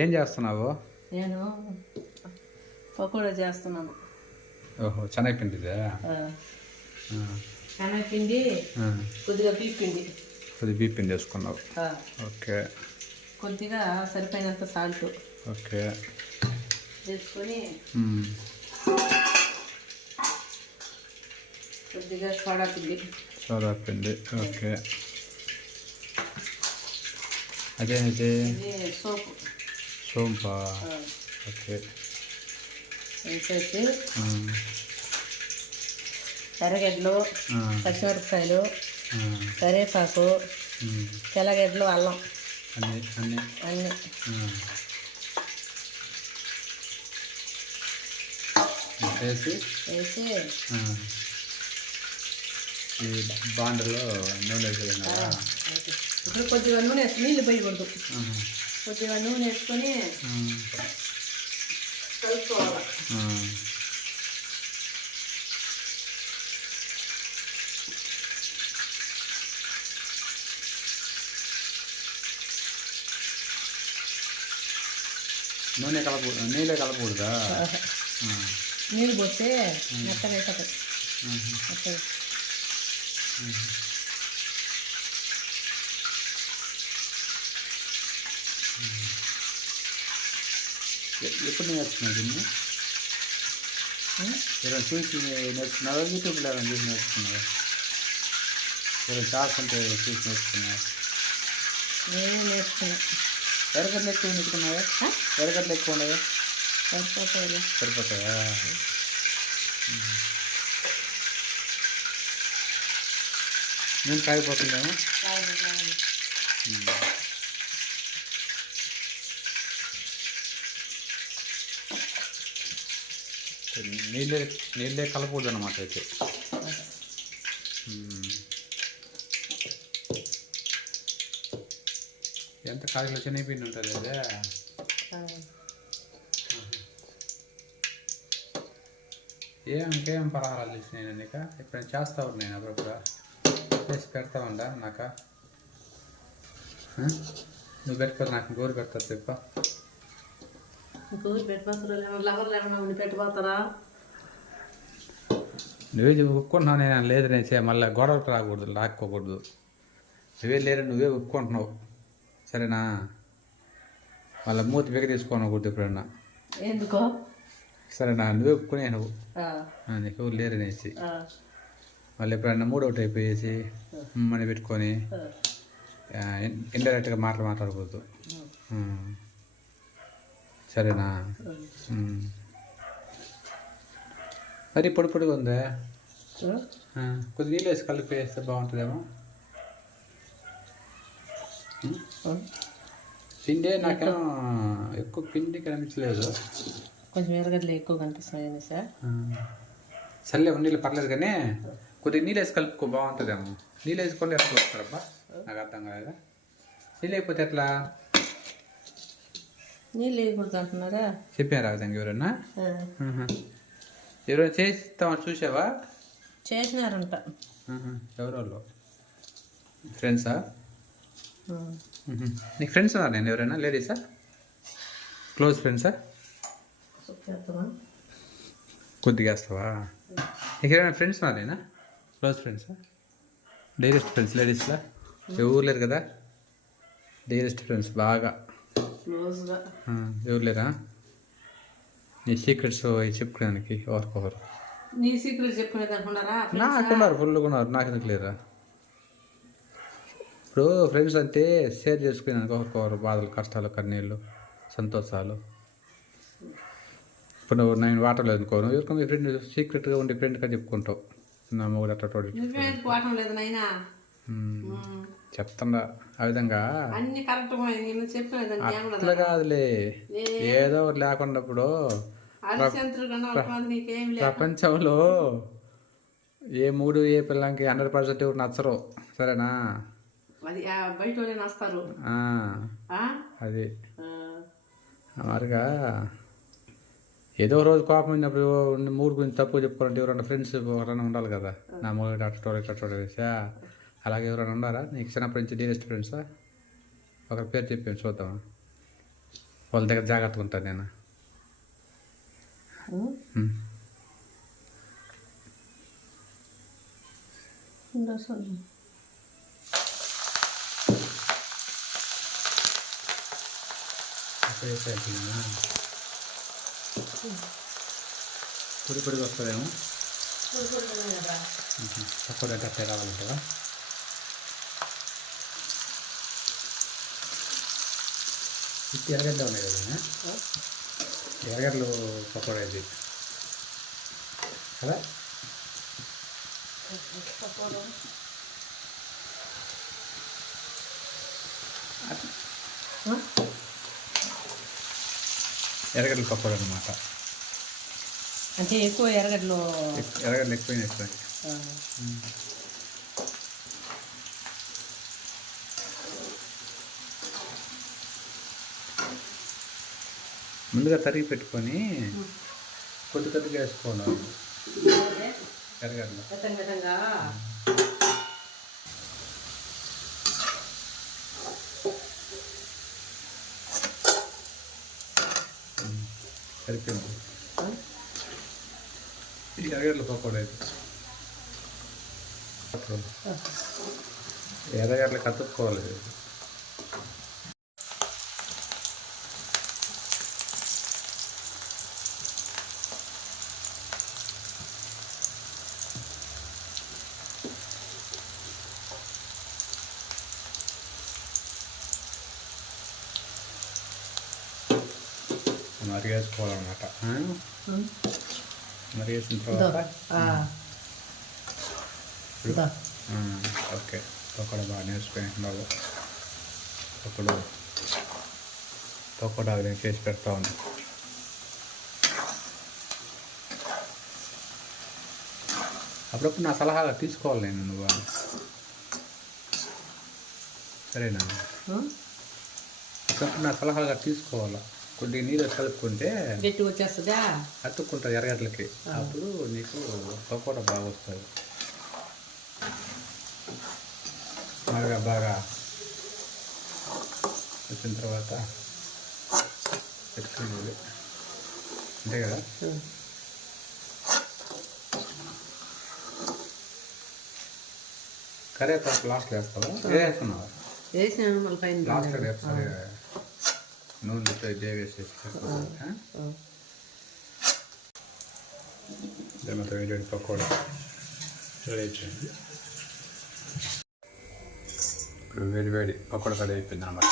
ఏం చేస్తున్నావు? నేను పకోడా చేస్తున్నాను. ఓహో, శనగపిండిదా? శనగపిండి కొద్దిగా బీపిండి. కొద్దిగా బీపిండి వేసుకున్నావు. ఓకే. కొద్దిగా సరిపోయినంత సాల్ట్. ఓకే. వేసుకొని కొద్దిగా సోడా పిండి. సోడా పిండి. ఓకే. అదేంటి? సోపు. సోంపా? ఓకే. వేసేసి ఎర్రగడ్డలు, పచ్చిమిరపకాయలు, కరివేపాకు, తెల్లగడ్డలు, అల్లం అన్నీ వేసి ఈ బాండలో నూనె వేసేదా? ఇప్పుడు కొద్దిగా నూనె వేసి నీళ్ళు పోయకూడదు. కొద్దిగా నూనె వేసుకొని కలుపుకోవాలి. నీళ్ళే కలపకూడదా? నీళ్ళు పోస్తే మెత్తగా అయిపోతుంది. ఎప్పుడు నేర్చుకున్నావు దీన్ని? ఎవరైనా చూసి నేర్చుకున్నావా? యూట్యూబ్లో ఎవరైనా చూసి నేర్చుకున్నావా? ఎవరైనా చార్స్ అంటే చూసి నేర్చుకున్నావా? నేను నేర్చుకున్నా. ఎర్రగడ్డలు ఎక్కువ నేర్చుకున్నావా? ఎర్రగడ్డలు ఎక్కువ ఉన్నాయా? సరిపోతాయా? నేను కాగిపోతుందేమో. నీళ్ళే కలపకూడదు అన్నమాట అయితే. ఎంత 1/4 కిలో శనగపిండి ఉంటుంది అదే? ఇంకేం పలహారాలు ఇచ్చినాయి నీక? ఎప్పుడైనా చేస్తావు? నేను అప్పుడప్పుడు చేసి పెడతా ఉండా నాక? నువ్వు పెట్టుకో, నాకు గోరు పెడతారు చెప్ప. నువ్వే ఒప్పుకుంటున్నావు. నేను లేదు, నేను మళ్ళీ గొడవకు రాకూడదు, లాక్కోకూడదు. నువ్వే లేరు, నువ్వే ఒప్పుకుంటున్నావు, సరేనా? మళ్ళీ మూతి బిగ తీసుకోనకూడదు ఎప్పుడన్నా. ఎందుకో? సరేనా? నువ్వే ఒప్పుకునే నువ్వు నీకు ఎవరు లేరు అనేసి. మళ్ళీ ఎప్పుడన్నా మూడవుట్ అయిపోయేసి మనీ పెట్టుకొని ఇండైరెక్ట్గా మాట్లాడకూడదు, సరేనా? మరి పొడిగా ఉందా? కొద్ది నీళ్ళు వేసి కలిపి వేస్తే బాగుంటుందేమో. పిండి నాకేమో ఎక్కువ పిండి కనిపించలేదు, కొంచెం ఎర్రగడ్డలు ఎక్కువ కనిపిస్తున్నాయి సార్. సర్లే, నీళ్ళు పర్లేదు కానీ కొద్దిగా నీళ్ళు వేసి కలుపుకో, బాగుంటుందేమో. నీళ్ళు వేసుకొని ఎట్లా వస్తారబ్బా? నాకు అర్థం కాలేదా? నీళ్ళు అయిపోతే ఎట్లా? నీళ్ళు వేయకూడదు అంటున్నారా? చెప్పారా విధంగా ఎవరన్నా? ఎవరైనా చేస్తామని చూసావా? చేసినారంట. ఎవరోళ్ళు? ఫ్రెండ్సా? నీకు ఫ్రెండ్స్ ఉన్నారు? నేను ఎవరైనా లేడీసా? క్లోజ్ ఫ్రెండ్సా? కొద్దిగా వేస్తావా? నీకు ఎవరైనా ఫ్రెండ్స్ ఉన్నారు? నేనా క్లోజ్ ఫ్రెండ్సా? డైరెస్ట్ ఫ్రెండ్స్ లేడీస్లా? ఎవరు లేరు కదా? డైరెస్ట్ ఫ్రెండ్స్ బాగా క్లోజ్గా ఎవరు లేరా? నీ సీక్రెట్స్ చెప్పుకోవడానికి ఎవరికొకరు? నీ సీక్రెట్స్ చెప్పుకునేది అనుకున్నారా? నాకున్నారు, ఫుల్గా ఉన్నారు, నాకు ఎందుకు లేరా? ఇప్పుడు ఫ్రెండ్స్ అంటే షేర్ చేసుకున్నాను ఒకరికొకరు బాధలు, కష్టాలు, కన్నీళ్ళు, సంతోషాలు. ఇప్పుడు నువ్వు నేను వాటర్ లేదు అనుకో, నువ్వు ఎవరికో మీ ఫ్రెండ్ సీక్రెట్గా ఉండి ఫ్రెండ్గా చెప్పుకుంటావు. నా మూడు అట్లా చెప్తుండా ఆ విధంగా అట్లా కాదులే, ఏదో ఒకటి లేకుండా ఇప్పుడు ప్రపంచంలో ఏ మూడు ఏ పిల్లలకి 100% ఎవరు నచ్చరు, సరేనా? అది మరిగా ఏదో రోజు కోపం ఉన్నప్పుడు మూడు గురించి తప్పు చెప్పుకోవాలంటే ఎవరైనా ఫ్రెండ్స్ ఎవరైనా ఉండాలి కదా. నా మూడు అట్ట వేసా అలాగే ఎవరైనా ఉన్నారా నీకు చిన్నప్పటి నుంచి డీరెస్ట్ ఫ్రెండ్సా? ఒకరి పేరు చెప్పాను చూద్దామా? వాళ్ళ దగ్గర జాగ్రత్తగా ఉంటాను నేను. పొడి పొడిగా వస్తుందేమో. తక్కువ కట్టే రావాలంటారా? ఇది ఎర్రగడ్డ ఉన్నాయి కదా, ఎర్రగడ్డలు పకోడా ఇది కదా. ఎర్రగడ్డలు పకోడా అనమాట. అంటే ఎక్కువ ఎర్రగడ్డలు ఎక్కువ వేస్తాయి. ముందుగా తరిగి పెట్టుకొని కొద్ది కొద్దిగా వేసుకోవాలి ఎర్రగడ్డలు. సరిపోయింది. ఈ ఎర్రగడ్డలు పకోడా అయితే ఎర్రగడ్డలు కతుక్కోవాలి. మరిగేసుకోవాలన్నమాట. మరిగేసిన తర్వాత ఓకే. పకోడా బాగా నేర్చుకుంటున్నావు. పకోడా నేను చేసి పెడతా ఉన్నా. అప్పుడప్పుడు నా సలహాగా తీసుకోవాలి నేను, నువ్వు సరేనా? అప్పుడప్పుడు నా సలహాగా తీసుకోవాలా. కొద్దిగా నీళ్ళు కలుపుకుంటే గట్టి వచ్చేస్తుందా, అతుక్కుంటుంది ఎర్రగడ్డలకి. అప్పుడు నీకు పకోడా బాగా వస్తుంది. బాగా వచ్చిన తర్వాత పెట్టుకునేది అంతే కదా. కరివేపాకు లాస్ట్లో వేస్తావా? వేస్తున్నావా? వేసినాను మళ్ళీ పైన లాస్ట్లో వేస్తాను. నూనెతో ఇదే వేసేసి దానితో వేడి పకోడా రెడీ అయిపోయింది. ఇప్పుడు వేడి పకోడా రెడీ అయిపోయింది అన్నమాట.